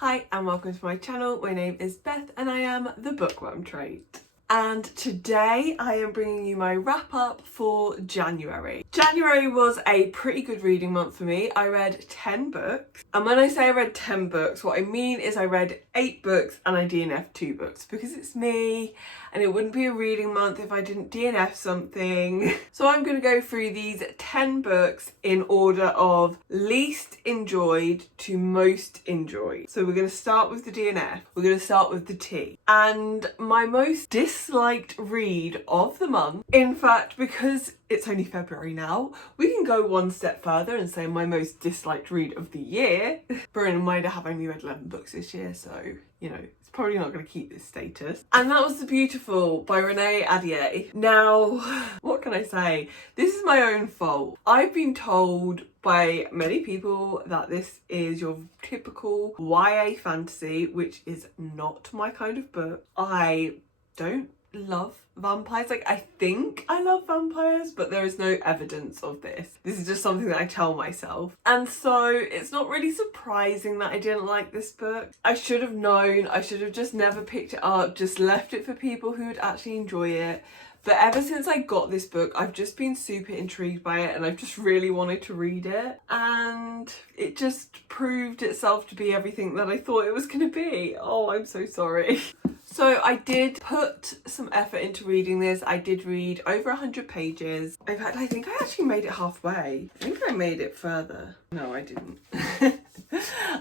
Hi and welcome to my channel. My name is Beth and I am the Bookworm Trait. And today I am bringing you my wrap up for January. January was a pretty good reading month for me. I read 10 books. And when I say I read 10 books, what I mean is I read 8 books and I DNF'd 2 books because it's me and it wouldn't be a reading month if I didn't DNF something. So I'm going to go through these 10 books in order of least enjoyed to most enjoyed. So we're going to start with the DNF. We're going to start with the T. And my most disliked read of the month, in fact, because it's only February now, we can go one step further and say my most disliked read of the year. Bearing in mind I have only read 11 books this year, so, you know, it's probably not going to keep this status. And that was The Beautiful by Renee Ahdieh. Now, what can I say? This is my own fault. I've been told by many people that this is your typical YA fantasy, which is not my kind of book. I don't love vampires. Like, I think I love vampires, but there is no evidence of this. This is just something that I tell myself. And so it's not really surprising that I didn't like this book. I should have known. I should have just never picked it up, just left it for people who would actually enjoy it. But ever since I got this book, I've just been super intrigued by it and I've just really wanted to read it. And it just proved itself to be everything that I thought it was going to be. Oh, I'm so sorry. So I did put some effort into reading this. I did read over 100 pages. In fact, I think I actually made it halfway. I think I made it further. No, I didn't.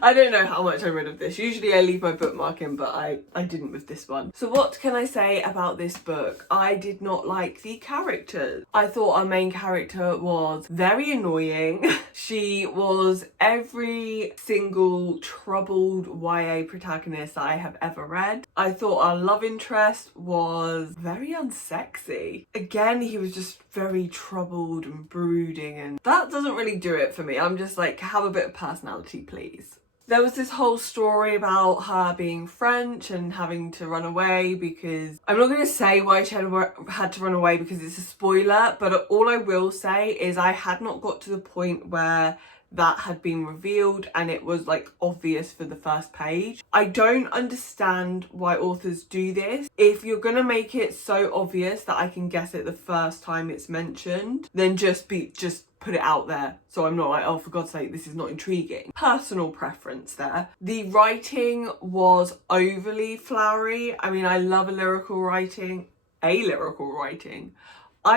I don't know how much I read of this. Usually I leave my bookmark in, but I didn't with this one. So what can I say about this book? I did not like the characters. I thought our main character was very annoying. She was every single troubled YA protagonist that I have ever read. I thought our love interest was very unsexy. Again, he was just very troubled and brooding, and that doesn't really do it for me. I'm just like, have a bit of personality, please. There was this whole story about her being French and having to run away because... I'm not going to say why she had to run away because it's a spoiler, but all I will say is I had not got to the point where that had been revealed and it was like obvious for the first page. I don't understand why authors do this. If you're gonna make it so obvious that I can guess it the first time it's mentioned, then just put it out there so I'm not like, oh, for God's sake, this is not intriguing. Personal preference there. The writing was overly flowery. I mean, I love lyrical writing. I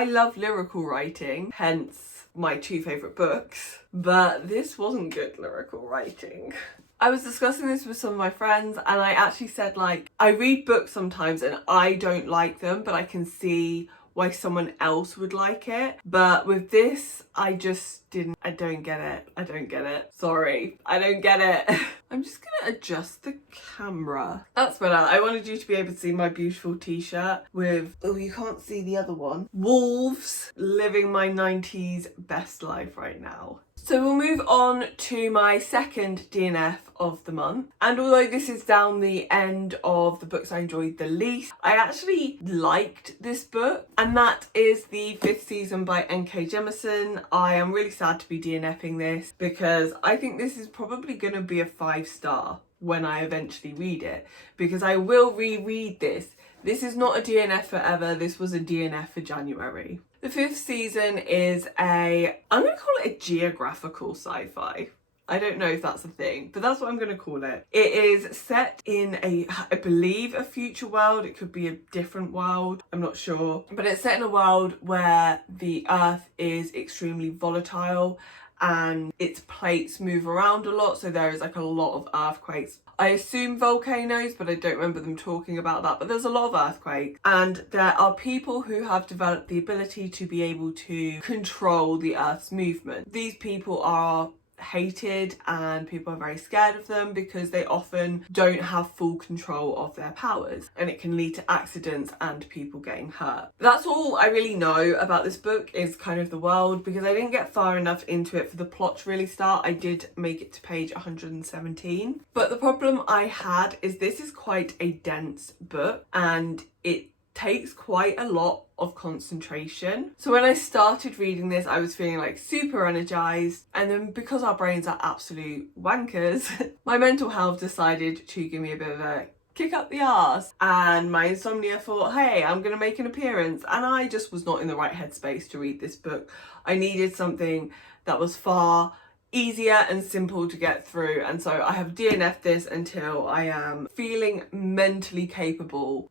love lyrical writing, hence my 2 favourite books, but this wasn't good lyrical writing. I was discussing this with some of my friends and I actually said, like, I read books sometimes and I don't like them, but I can see why someone else would like it. But with this, I don't get it. Sorry, I don't get it. I'm just gonna adjust the camera. That's better. I wanted you to be able to see my beautiful t-shirt with, oh, you can't see the other one. Wolves, living my 90s best life right now. So we'll move on to my second DNF of the month. And although this is down the end of the books I enjoyed the least, I actually liked this book. And that is the 5th season by N.K. Jemisin. I am really sad to be DNFing this because I think this is probably going to be a 5-star when I eventually read it, because I will reread this. This is not a DNF forever. This was a DNF for January. The 5th season is I'm going to call it a geographical sci-fi. I don't know if that's a thing, but that's what I'm going to call it. It is set in I believe a future world. It could be a different world. I'm not sure. But it's set in a world where the Earth is extremely volatile and its plates move around a lot. So there is like a lot of earthquakes. I assume volcanoes, but I don't remember them talking about that. But there's a lot of earthquakes. And there are people who have developed the ability to be able to control the Earth's movement. These people are hated and people are very scared of them because they often don't have full control of their powers and it can lead to accidents and people getting hurt. That's all I really know about this book, is kind of the world, because I didn't get far enough into it for the plot to really start. I did make it to page 117, but the problem I had is this is quite a dense book and it takes quite a lot of concentration. So when I started reading this, I was feeling like super energized, and then because our brains are absolute wankers, my mental health decided to give me a bit of a kick up the arse, and my insomnia thought, hey, I'm gonna make an appearance, and I just was not in the right headspace to read this book. I needed something that was far easier and simple to get through, and so I have DNF'd this until I am feeling mentally capable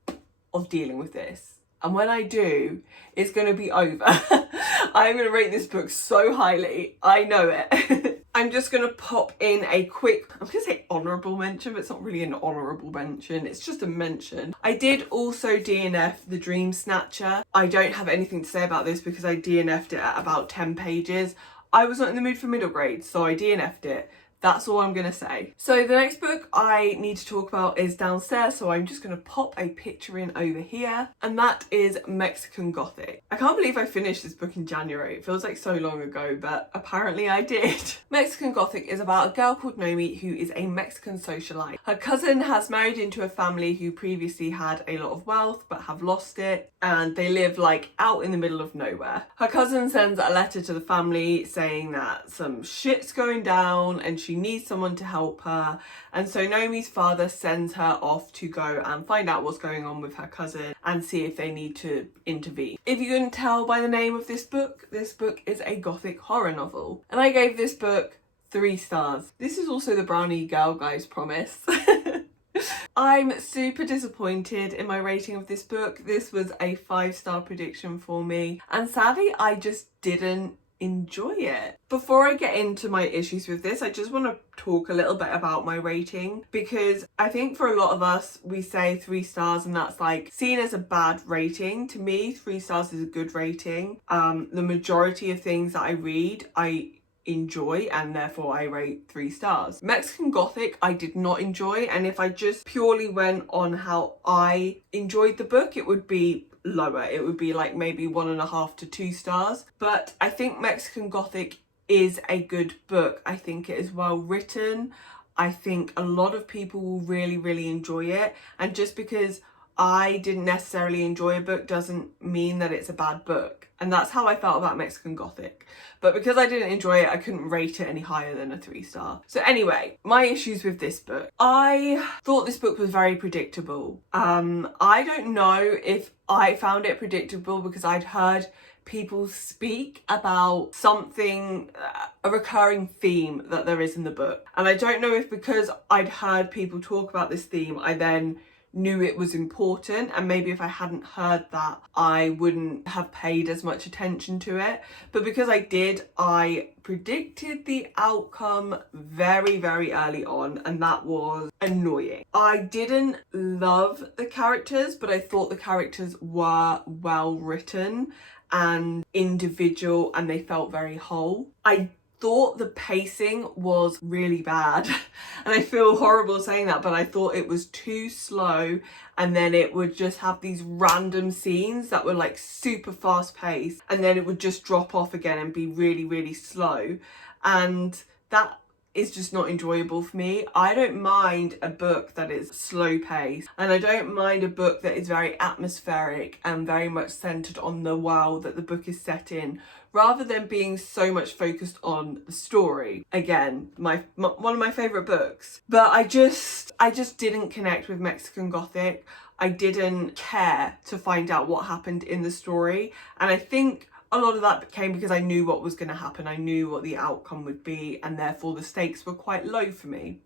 of dealing with this. And when I do, it's going to be over. I'm going to rate this book so highly. I know it. I'm just going to pop in a quick, I'm going to say honourable mention, but it's not really an honourable mention. It's just a mention. I did also DNF The Dream Snatcher. I don't have anything to say about this because I DNF'd it at about 10 pages. I was not in the mood for middle grade, so I DNF'd it. That's all I'm going to say. So the next book I need to talk about is downstairs, so I'm just going to pop a picture in over here, and that is Mexican Gothic. I can't believe I finished this book in January. It feels like so long ago, but apparently I did. Mexican Gothic is about a girl called Nomi who is a Mexican socialite. Her cousin has married into a family who previously had a lot of wealth but have lost it, and they live like out in the middle of nowhere. Her cousin sends a letter to the family saying that some shit's going down and she needs someone to help her, and so Nomi's father sends her off to go and find out what's going on with her cousin and see if they need to intervene. If you can tell by the name of this book is a Gothic horror novel, and I gave this book 3 stars. This is also the Brownie Girl Guys promise. I'm super disappointed in my rating of this book. This was a 5-star prediction for me, and sadly I just didn't enjoy it. Before I get into my issues with this, I just want to talk a little bit about my rating, because I think for a lot of us we say 3 stars and that's like seen as a bad rating. To me, 3 stars is a good rating. The majority of things that I read I enjoy, and therefore I rate 3 stars. Mexican Gothic I did not enjoy, and if I just purely went on how I enjoyed the book, it would be lower. It would be like maybe 1.5 to 2 stars. But I think Mexican Gothic is a good book. I think it is well written. I think a lot of people will really enjoy it, and just because I didn't necessarily enjoy a book doesn't mean that it's a bad book. And that's how I felt about Mexican Gothic. But because I didn't enjoy it, I couldn't rate it any higher than a 3 star. So anyway, my issues with this book. I thought this book was very predictable. I don't know if I found it predictable because I'd heard people speak about something, a recurring theme that there is in the book. And I don't know if because I'd heard people talk about this theme, I then knew it was important, and maybe if I hadn't heard that I wouldn't have paid as much attention to it. But because I did, I predicted the outcome very early on, and that was annoying. I didn't love the characters, but I thought the characters were well written and individual, and they felt very whole. I thought the pacing was really bad, and I feel horrible saying that, but I thought it was too slow, and then it would just have these random scenes that were like super fast paced, and then it would just drop off again and be really slow, and that is just not enjoyable for me. I don't mind a book that is slow paced, and I don't mind a book that is very atmospheric and very much centered on the world that the book is set in, rather than being so much focused on the story. Again, one of my favorite books. But I just didn't connect with Mexican Gothic. I didn't care to find out what happened in the story, and I think a lot of that came because I knew what was going to happen. I knew what the outcome would be, and therefore the stakes were quite low for me.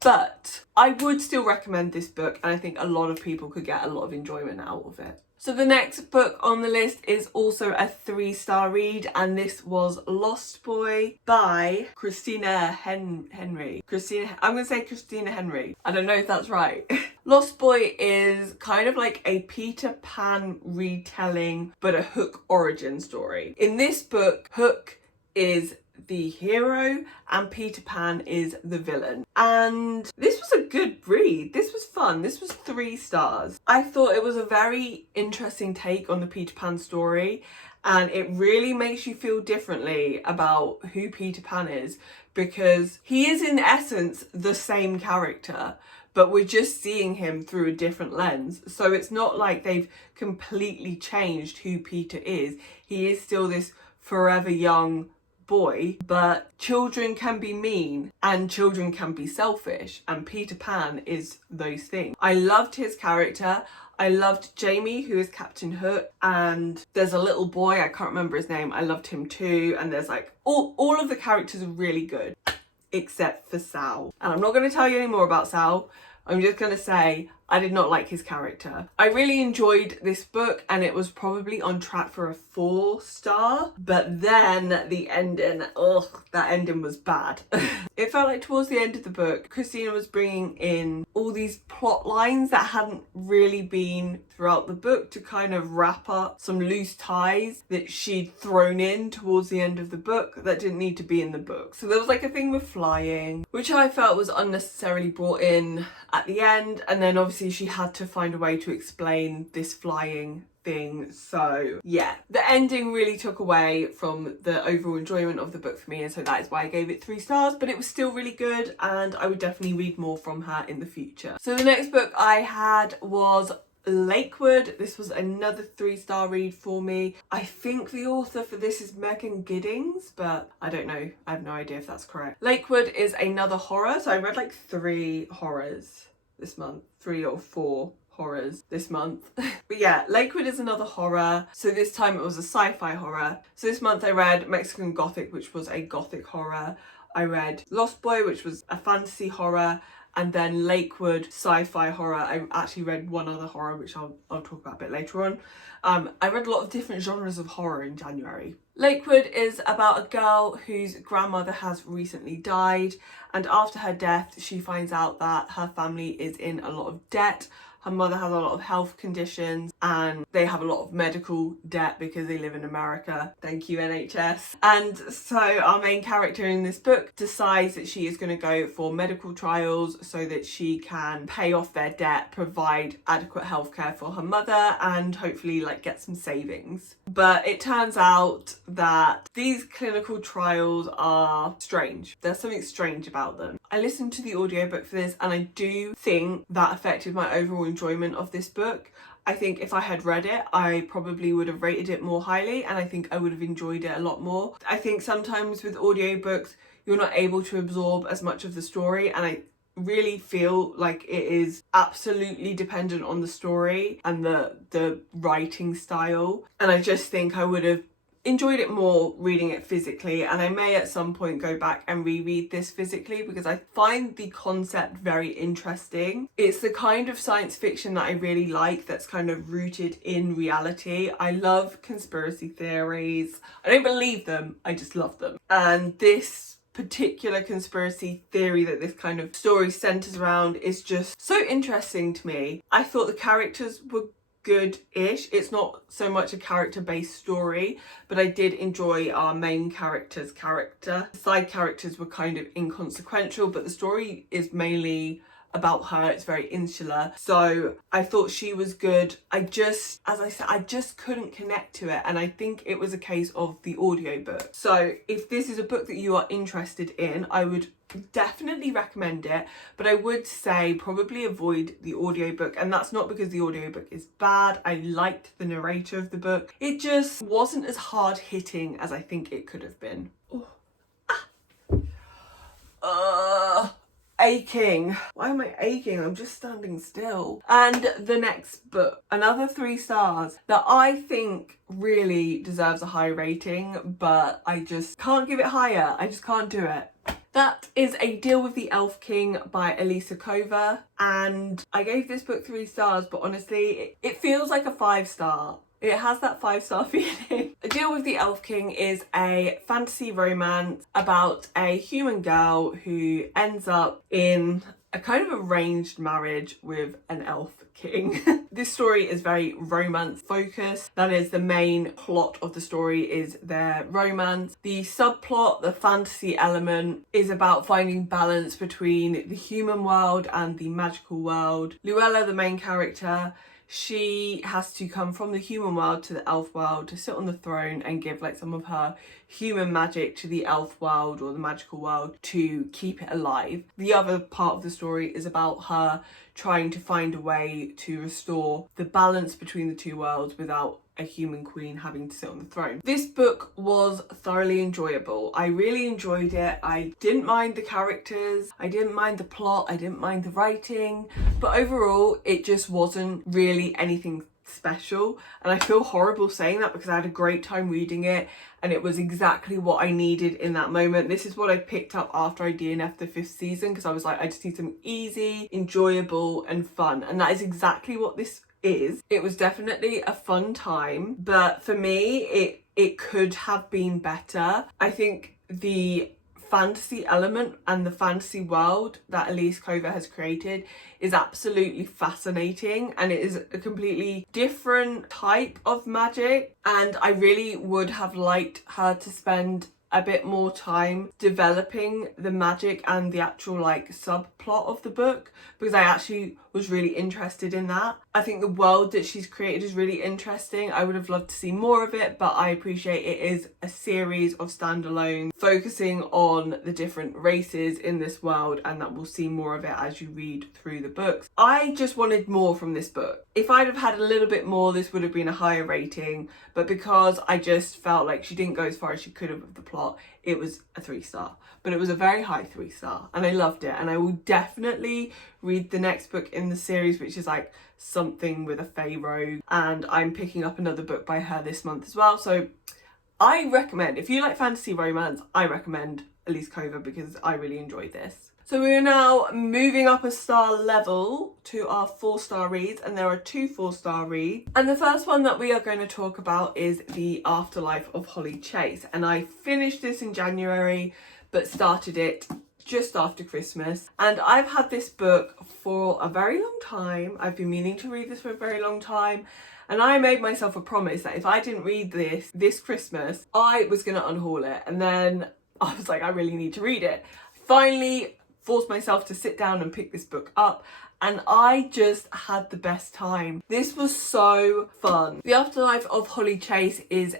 But I would still recommend this book, and I think a lot of people could get a lot of enjoyment out of it. So the next book on the list is also a 3-star read, and this was Lost Boy by Christina Henry. I'm going to say Christina Henry. I don't know if that's right. Lost Boy is kind of like a Peter Pan retelling, but a Hook origin story. In this book, Hook is the hero and Peter Pan is the villain. And this was a good read. This was fun. This was 3 stars. I thought it was a very interesting take on the Peter Pan story, and it really makes you feel differently about who Peter Pan is, because he is in essence the same character, but we're just seeing him through a different lens. So it's not like they've completely changed who Peter is. He is still this forever young boy, but children can be mean and children can be selfish, and Peter Pan is those things. I loved his character. I loved Jamie, who is Captain Hook, and there's a little boy, I can't remember his name, I loved him too, and there's like all of the characters are really good except for Sal. And I'm not going to tell you any more about Sal. I'm just going to say I did not like his character. I really enjoyed this book and it was probably on track for a 4-star, but then the ending, that ending was bad. It felt like towards the end of the book, Christina was bringing in all these plot lines that hadn't really been throughout the book to kind of wrap up some loose ties that she'd thrown in towards the end of the book that didn't need to be in the book. So there was like a thing with flying, which I felt was unnecessarily brought in at the end, and then obviously she had to find a way to explain this flying thing. So yeah, the ending really took away from the overall enjoyment of the book for me, and so that is why I gave it 3 stars, but it was still really good and I would definitely read more from her in the future. So the next book I had was Lakewood. This was another 3-star read for me. I think the author for this is Megan Giddings, but I don't know. I have no idea if that's correct. Lakewood is another horror. So I read like 3 horrors this month, 3 or 4 horrors this month. But yeah, Lakewood is another horror. So this time it was a sci-fi horror. So this month I read Mexican Gothic, which was a Gothic horror. I read Lost Boy, which was a fantasy horror. And then Lakewood sci-fi horror. I actually read one other horror, which I'll talk about a bit later on. I read a lot of different genres of horror in January. Lakewood is about a girl whose grandmother has recently died, and after her death she finds out that her family is in a lot of debt. Her mother has a lot of health conditions and they have a lot of medical debt because they live in America. Thank you, NHS. And so our main character in this book decides that she is going to go for medical trials so that she can pay off their debt, provide adequate healthcare for her mother, and hopefully like get some savings. But it turns out that these clinical trials are strange. There's something strange about them. I listened to the audiobook for this and I do think that affected my overall enjoyment of this book. I think if I had read it, I probably would have rated it more highly and I think I would have enjoyed it a lot more. I think sometimes with audiobooks, you're not able to absorb as much of the story, and I really feel like it is absolutely dependent on the story and the writing style. And I just think I would have enjoyed it more reading it physically, and I may at some point go back and reread this physically because I find the concept very interesting. It's the kind of science fiction that I really like that's kind of rooted in reality. I love conspiracy theories. I don't believe them, I just love them. And this particular conspiracy theory that this kind of story centers around is just so interesting to me. I thought the characters were good-ish. It's not so much a character-based story, but I did enjoy our main character's character. The side characters were kind of inconsequential, but the story is mainly about her. It's very insular, so I thought she was good. As I said, I just couldn't connect to it, and I think it was a case of the audiobook. So if this is a book that you are interested in, I would definitely recommend it, but I would say probably avoid the audiobook, and that's not because the audiobook is bad. I liked the narrator of the book. It just wasn't as hard hitting as I think it could have been. Aching. Why am I aching? I'm just standing still. And the next book, another 3 stars that I think really deserves a high rating, but I just can't give it higher. I just can't do it. That is A Deal with the Elf King by Elisa Kova, and I gave this book 3 stars, but honestly it feels like a 5-star. It has that 5-star feeling. A Deal with the Elf King is a fantasy romance about a human girl who ends up in a kind of arranged marriage with an elf king. This story is very romance focused. That is the main plot of the story, is their romance. The subplot, the fantasy element, is about finding balance between the human world and the magical world. Luella, the main character, she has to come from the human world to the elf world to sit on the throne and give like some of her human magic to the elf world or the magical world to keep it alive. The other part of the story is about her trying to find a way to restore the balance between the two worlds without a human queen having to sit on the throne. This book was thoroughly enjoyable. I really enjoyed it. I didn't mind the characters, I didn't mind the plot, I didn't mind the writing, but overall it just wasn't really anything special. And I feel horrible saying that because I had a great time reading it and it was exactly what I needed in that moment. This is what I picked up after I DNF'd the 5th season because I was like, I just need something easy, enjoyable and fun, and that is exactly what this is. It was definitely a fun time, but for me it could have been better. I think the fantasy element and the fantasy world that Elise Cover has created is absolutely fascinating, and it is a completely different type of magic, and I really would have liked her to spend a bit more time developing the magic and the actual like subplot of the book, because I actually was really interested in that. I think the world that she's created is really interesting. I would have loved to see more of it, but I appreciate it is a series of standalone focusing on the different races in this world, and that we'll see more of it as you read through the books. I just wanted more from this book. If I'd have had a little bit more, this would have been a higher rating, but because I just felt like she didn't go as far as she could have with the plot, it was a 3-star. But it was a very high 3-star and I loved it, and I will definitely read the next book in the series, which is like Something with a Fey Rogue, and I'm picking up another book by her this month as well. So I recommend, if you like fantasy romance, I recommend Elise Cover because I really enjoyed this. So we are now moving up a star level to our 4-star reads, and there are 2 4-star reads. And the first one that we are going to talk about is The Afterlife of Holly Chase. And I finished this in January, but started it just after Christmas. And I've had this book for a very long time. I've been meaning to read this for a very long time. And I made myself a promise that if I didn't read this Christmas, I was going to unhaul it. And then I was like, I really need to read it. Finally forced myself to sit down and pick this book up, and I just had the best time. This was so fun. The Afterlife of Holly Chase is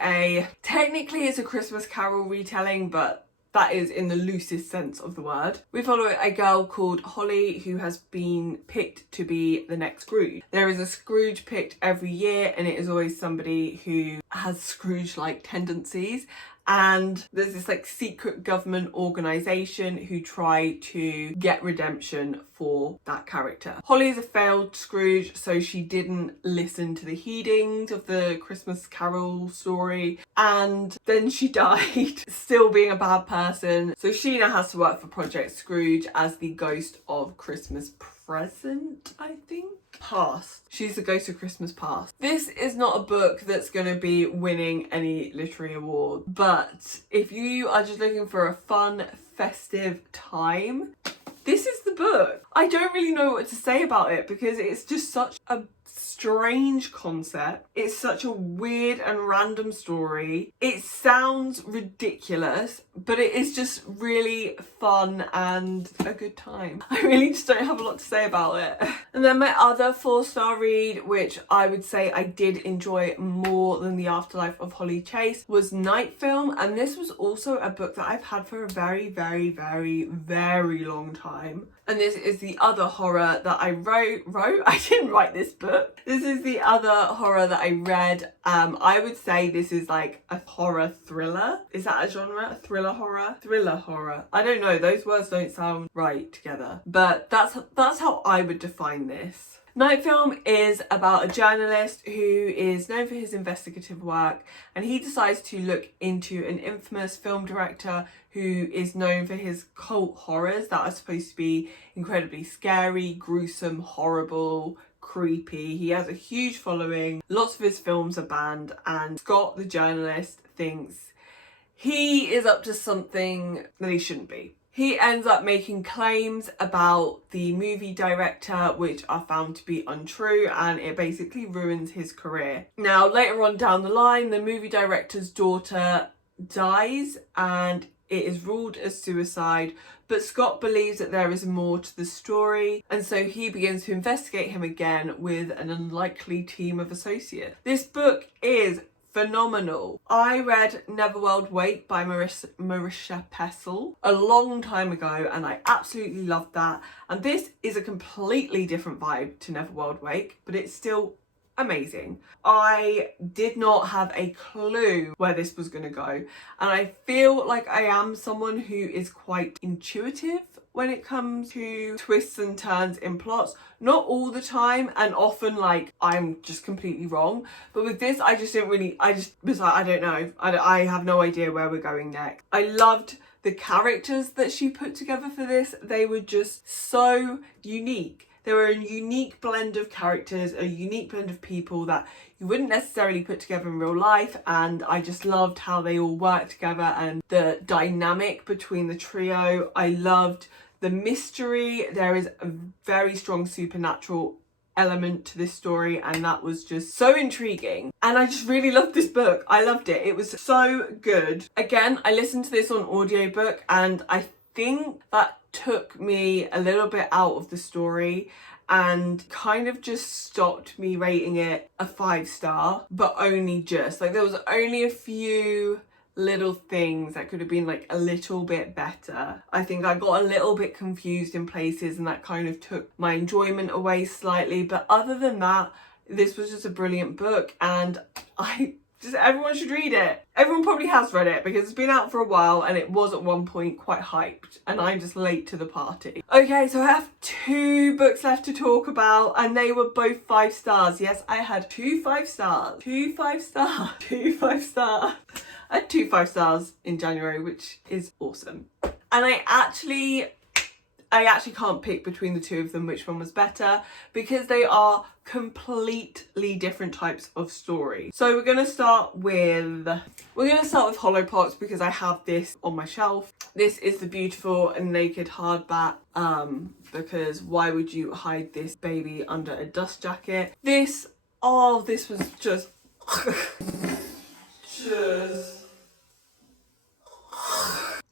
technically it's a Christmas Carol retelling, but that is in the loosest sense of the word. We follow a girl called Holly who has been picked to be the next Scrooge. There is a Scrooge picked every year, and it is always somebody who has Scrooge-like tendencies. And there's this like secret government organisation who try to get redemption for that character. Holly is a failed Scrooge, so she didn't listen to the heedings of the Christmas Carol story, and then she died, still being a bad person. So she now has to work for Project Scrooge as the ghost of Christmas Present, I think. Past. She's the ghost of Christmas Past. This is not a book that's going to be winning any literary award, but if you are just looking for a fun, festive time, this is the book. I don't really know what to say about it because it's just such a strange concept. It's such a weird and random story. It sounds ridiculous, but it is just really fun and a good time. I really just don't have a lot to say about it. And then my other 4-star read, which I would say I did enjoy more than The Afterlife of Holly Chase, was Night Film. And this was also a book that I've had for a very, very, very, very long time. And this is the other horror that I wrote. I didn't write this book. This is the other horror that I read. I would say this is like a horror thriller. Is that a genre? A thriller horror? Thriller horror. I don't know. Those words don't sound right together. But that's how I would define this. Night Film is about a journalist who is known for his investigative work, and he decides to look into an infamous film director who is known for his cult horrors that are supposed to be incredibly scary, gruesome, horrible, creepy. He has a huge following, lots of his films are banned, and Scott, the journalist, thinks he is up to something that he shouldn't be. He ends up making claims about the movie director which are found to be untrue, and it basically ruins his career. Now, later on down the line, the movie director's daughter dies and it is ruled as suicide, but Scott believes that there is more to the story, and so he begins to investigate him again with an unlikely team of associates. This book is phenomenal. I read Neverworld Wake by Marisha Pessl a long time ago and I absolutely loved that. And this is a completely different vibe to Neverworld Wake, but it's still amazing. I did not have a clue where this was going to go, and I feel like I am someone who is quite intuitive when it comes to twists and turns in plots. Not all the time, and often like I'm just completely wrong, but with this I just was like, I don't know, I have no idea where we're going next. I loved the characters that she put together for this. They were just so unique. They were a unique blend of characters, a unique blend of people that you wouldn't necessarily put together in real life, and I just loved how they all worked together and the dynamic between the trio. I loved the mystery. There is a very strong supernatural element to this story, and that was just so intriguing, and I just really loved this book. I loved it. It was so good. Again, I listened to this on audiobook, and I think that took me a little bit out of the story and kind of just stopped me rating it a 5-star, but only just. Like, there was only a few little things that could have been like a little bit better. I think I got a little bit confused in places, and that kind of took my enjoyment away slightly, but other than that, this was just a brilliant book, and everyone should read it. Everyone probably has read it because it's been out for a while and it was at one point quite hyped, and I'm just late to the party. Okay, so I have 2 books left to talk about, and they were both 5 stars. Yes, I had 2 5-stars. 2 5-star. 2 5-star. I had 2 5-stars in January, which is awesome. And I actually can't pick between the 2 of them which one was better, because they are completely different types of story. So we're gonna start with Holo Pots, because I have this on my shelf. This is the beautiful and naked hardback, because why would you hide this baby under a dust jacket? This was just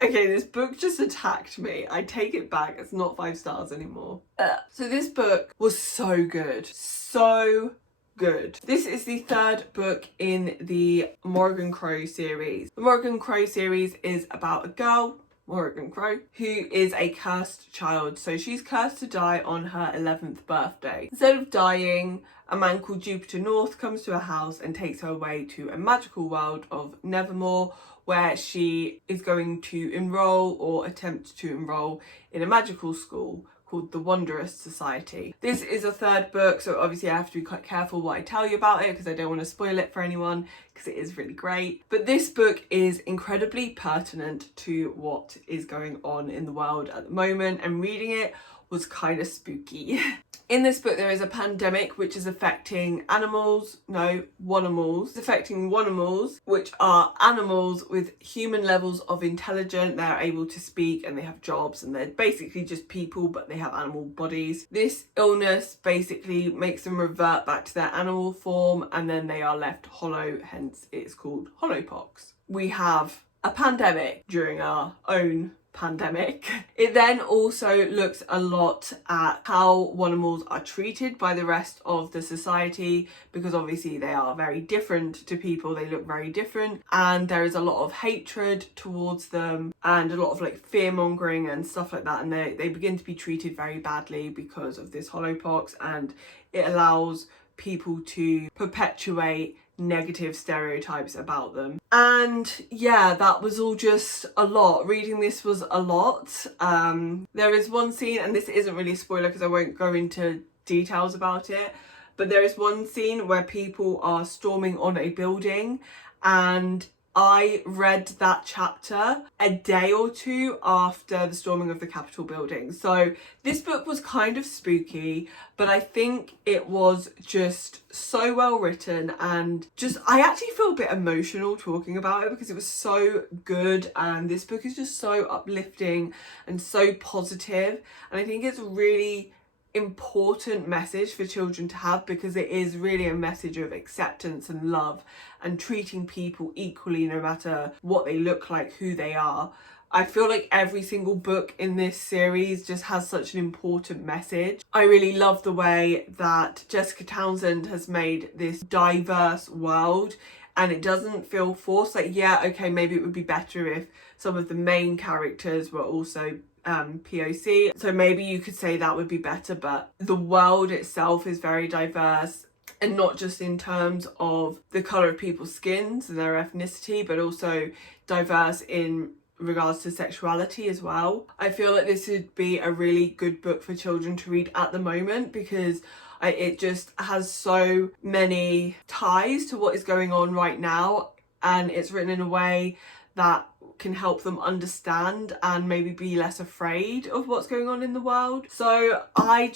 okay, this book just attacked me. I take it back. It's not 5 stars anymore. So this book was so good. So good. This is the 3rd book in the Morrigan Crow series. The Morrigan Crow series is about a girl, Morrigan Crow, who is a cursed child. So she's cursed to die on her 11th birthday. Instead of dying, a man called Jupiter North comes to her house and takes her away to a magical world of Nevermore, where she is going to enroll or attempt to enroll in a magical school called the Wondrous Society. This is a 3rd book, so obviously I have to be quite careful what I tell you about it, because I don't want to spoil it for anyone, because it is really great. But this book is incredibly pertinent to what is going on in the world at the moment, and reading it was kind of spooky. In this book, there is a pandemic which is affecting Wonimals. It's affecting Wonimals, which are animals with human levels of intelligence. They're able to speak and they have jobs, and they're basically just people, but they have animal bodies. This illness basically makes them revert back to their animal form, and then they are left hollow, hence it's called Holo Pots. We have a pandemic during our own pandemic. It then also looks a lot at how Wonimals are treated by the rest of the society, because obviously they are very different to people. They look very different, and there is a lot of hatred towards them and a lot of like fear mongering and stuff like that, and they begin to be treated very badly because of this Holo Pots, and it allows people to perpetuate negative stereotypes about them. And yeah, that was all just a lot. Reading this was a lot. There is one scene, and this isn't really a spoiler because I won't go into details about it, but there is one scene where people are storming on a building, and I read that chapter a day or 2 after the storming of the Capitol building. So this book was kind of spooky, but I think it was just so well written, and just I actually feel a bit emotional talking about it because it was so good, and this book is just so uplifting and so positive, and I think it's really important message for children to have, because it is really a message of acceptance and love and treating people equally no matter what they look like, who they are. I feel like every single book in this series just has such an important message. I really love the way that Jessica Townsend has made this diverse world, and it doesn't feel forced. Like, yeah, okay, maybe it would be better if some of the main characters were also POC, so maybe you could say that would be better, but the world itself is very diverse, and not just in terms of the colour of people's skins and their ethnicity, but also diverse in regards to sexuality as well. I feel like this would be a really good book for children to read at the moment, because it just has so many ties to what is going on right now, and it's written in a way that can help them understand and maybe be less afraid of what's going on in the world. So I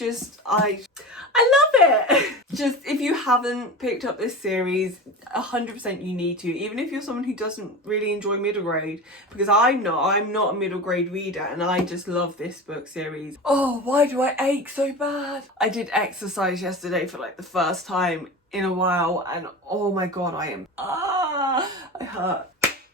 love it. Just, if you haven't picked up this series, 100% you need to, even if you're someone who doesn't really enjoy middle grade, because I'm not a middle grade reader, and I just love this book series. Oh, why do I ache so bad? I did exercise yesterday for like the first time in a while, and oh my god, I hurt.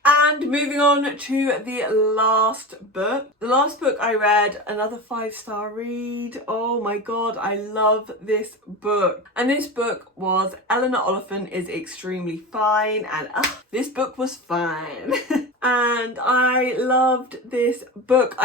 And moving on to the last book. The last book I read, another 5-star read. Oh my god, I love this book. And this book was Eleanor Oliphant is Extremely Fine, and this book was fine. And I loved this book.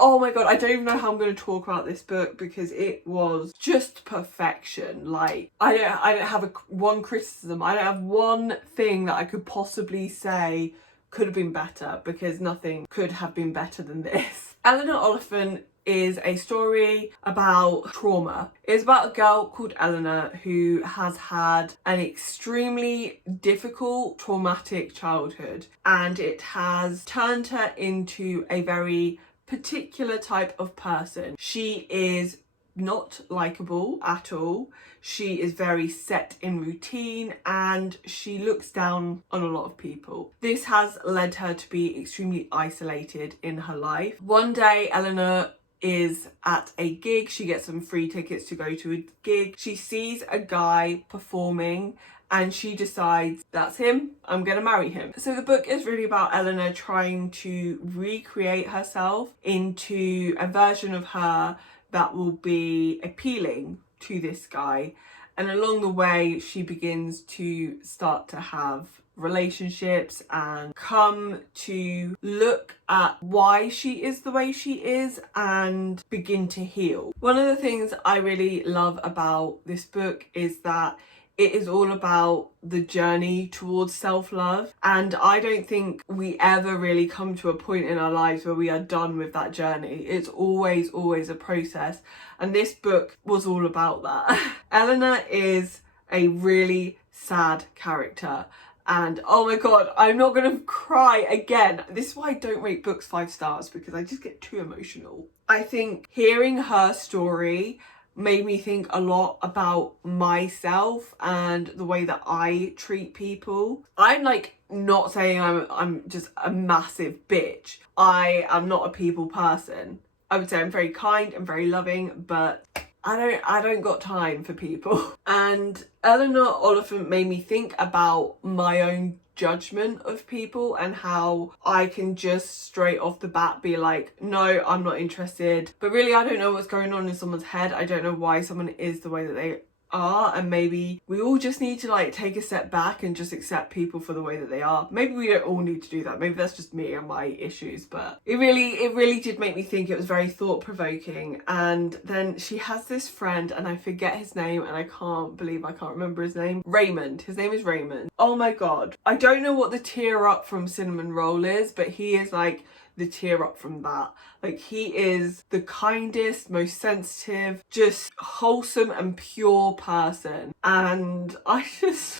Oh my god, I don't even know how I'm going to talk about this book, because it was just perfection. Like, I don't have one criticism. I don't have one thing that I could possibly say could have been better, because nothing could have been better than this. Eleanor Oliphant is a story about trauma. It's about a girl called Eleanor who has had an extremely difficult, traumatic childhood, and it has turned her into a very particular type of person. She is not likable at all. She is very set in routine, and she looks down on a lot of people. This has led her to be extremely isolated in her life. One day, Eleanor is at a gig. She gets some free tickets to go to a gig. She sees a guy performing, and she decides, that's him, I'm gonna marry him. So the book is really about Eleanor trying to recreate herself into a version of her that will be appealing to this guy. And along the way, she begins to start to have relationships and come to look at why she is the way she is and begin to heal. One of the things I really love about this book is that it is all about the journey towards self-love, and I don't think we ever really come to a point in our lives where we are done with that journey. It's always a process, and this book was all about that. Eleanor is a really sad character, and oh my god, I'm not gonna cry again. This is why I don't rate books 5 stars, because I just get too emotional. I think hearing her story made me think a lot about myself and the way that I treat people. I'm like, not saying I'm just a massive bitch. I am not a people person. I would say I'm very kind and very loving, but I don't got time for people. And Eleanor Oliphant made me think about my own judgment of people, and how I can just straight off the bat be like, no, I'm not interested. But really, I don't know what's going on in someone's head. I don't know why someone is the way that they are, and maybe we all just need to like take a step back and just accept people for the way that they are. Maybe we don't all need to do that. Maybe that's just me and my issues, but it really did make me think. It was very thought-provoking. And then she has this friend, and I forget his name, and I can't believe I can't remember his name. Raymond. His name is Raymond. Oh my god. I don't know what the tear up from Cinnamon Roll is, but he is like the tear up from that. Like, he is the kindest, most sensitive, just wholesome and pure person, and I'm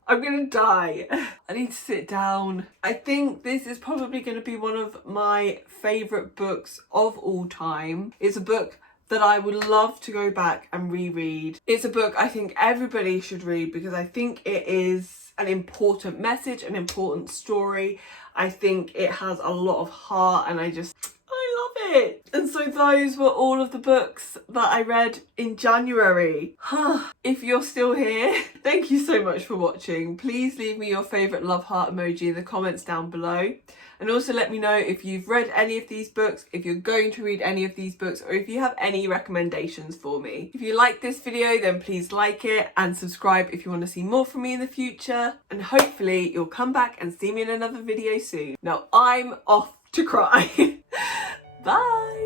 gonna die. I need to sit down. I think this is probably going to be one of my favourite books of all time. It's a book that I would love to go back and reread. It's a book I think everybody should read, because I think it is an important message, an important story. I think it has a lot of heart, and I love it! And so those were all of the books that I read in January. If you're still here, thank you so much for watching. Please leave me your favourite love heart emoji in the comments down below. And also let me know if you've read any of these books, if you're going to read any of these books, or if you have any recommendations for me. If you like this video, then please like it and subscribe if you want to see more from me in the future. And hopefully you'll come back and see me in another video soon. Now I'm off to cry. Bye!